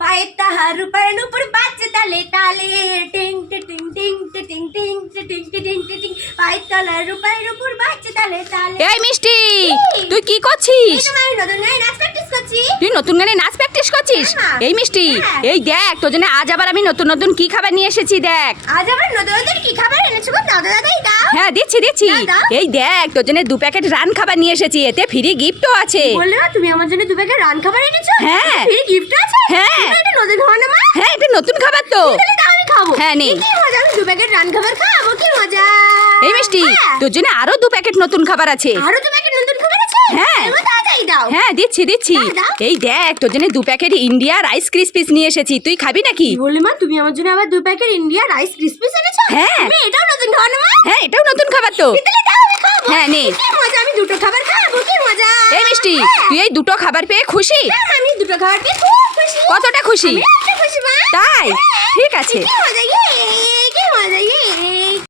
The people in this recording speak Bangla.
পায়ের তাহার উপর উপর বাজছে তালে তালে টিং টি টিং টিং টি টিং টিং টি পায়ের তলার উপর উপর বাজছে তালে তালে এই মিষ্টি তুই কি করছিস তোমার নতুন নাচ প্র্যাকটিস করছি তুই নতুন গানে নাচ প্র্যাকটিস করছিস হ্যাঁ। এই মিষ্টি হ্যাঁ। এই দেখ তোর জন্য আজ আবার আমি নতুন নতুন কি খাবার নিয়ে এসেছি দেখ আজ আবার নতুন নতুন কি খাবার এনেছো দাদা দাদাই হ্যাঁ দিচ্ছি দিচ্ছি। এই দেখ তোর জন্য দু প্যাকেট রান খাবার নিয়ে এসেছি এতে ফ্রি গিফটও আছে। বললে? মা, তুমি আমার জন্য দু প্যাকেট রান খাবার এনেছো? হ্যাঁ। ফ্রি গিফট আছে? হ্যাঁ। এটা নতুন খাবার না মা? হ্যাঁ এটা নতুন খাবার তো। তাহলে আমি খাব। হ্যাঁ, নে। কি মজা? আমি দু প্যাকেট রান খাবার খাব কি মজা? এই মিষ্টি হ্যাঁ। তোর জন্য আরও দু প্যাকেট নতুন খাবার আছে। আরও দু প্যাকেট নতুন খাবার আছে? হ্যাঁ। হ্যাঁ দিচ্ছি দিচ্ছি। এই দেখ তোর জন্য দু প্যাকেট ইন্ডিয়া রাইস ক্রিসপিস নিয়ে এসেছি। তুই খাবি নাকি? বললে মা? তুমি আমার জন্য আবার দু প্যাকেট ইন্ডিয়া রাইস ক্রিসপিস এনেছো? হ্যাঁ। আমি এটাও নতুন খাবার না মা হ্যাঁ এটাও নতুন খাবার তো। হ্যাঁ, নে। মজা আমি দুটো খাবার খাব কি মজা। এই মিষ্টি হ্যাঁ। তুই এই দুটো খাবার পেয়ে খুশি? হ্যাঁ, আমি দুটো খাবার পেয়ে খুব খুশি। কতটা খুশি? খুশি তাই? ঠিক আছে। কি মজা ইয়ে।